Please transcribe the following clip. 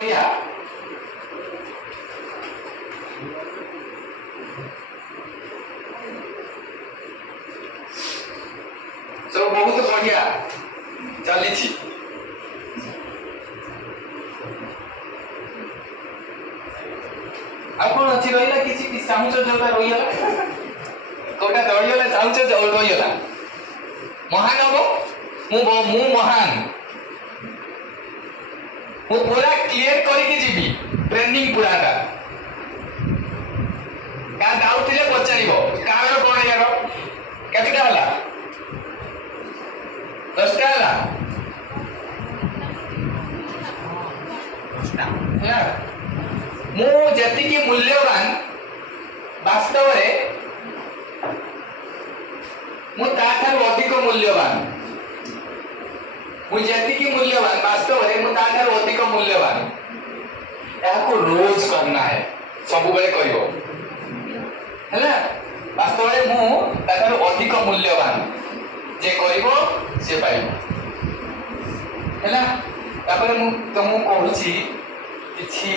बढ़िया सब बहुत बढ़िया चली अब कौन अच्छी रही किसी चाहूच जोटा रही कौटा दड़ीगला चाहूच रहीगला महान हम मु महान मु पूरा क्लियर करके जीवी ट्रेनिंग पूराटा का डाउट थे पचार कार कौन यार केतटा हला 10टा हला मु जति मूल्यवान वास्तव मु ताठार अधिक मूल्यवान मुझे मूल्यवान वास्तव में मु ताठार अधिक मूल्यवान याको रोज करना है सब बेले करिवो हैला वास्तव में मु ताठार अधिक मूल्यवान जे करिवो से पाइबो हैला तापर मु तुमको कहूची किछि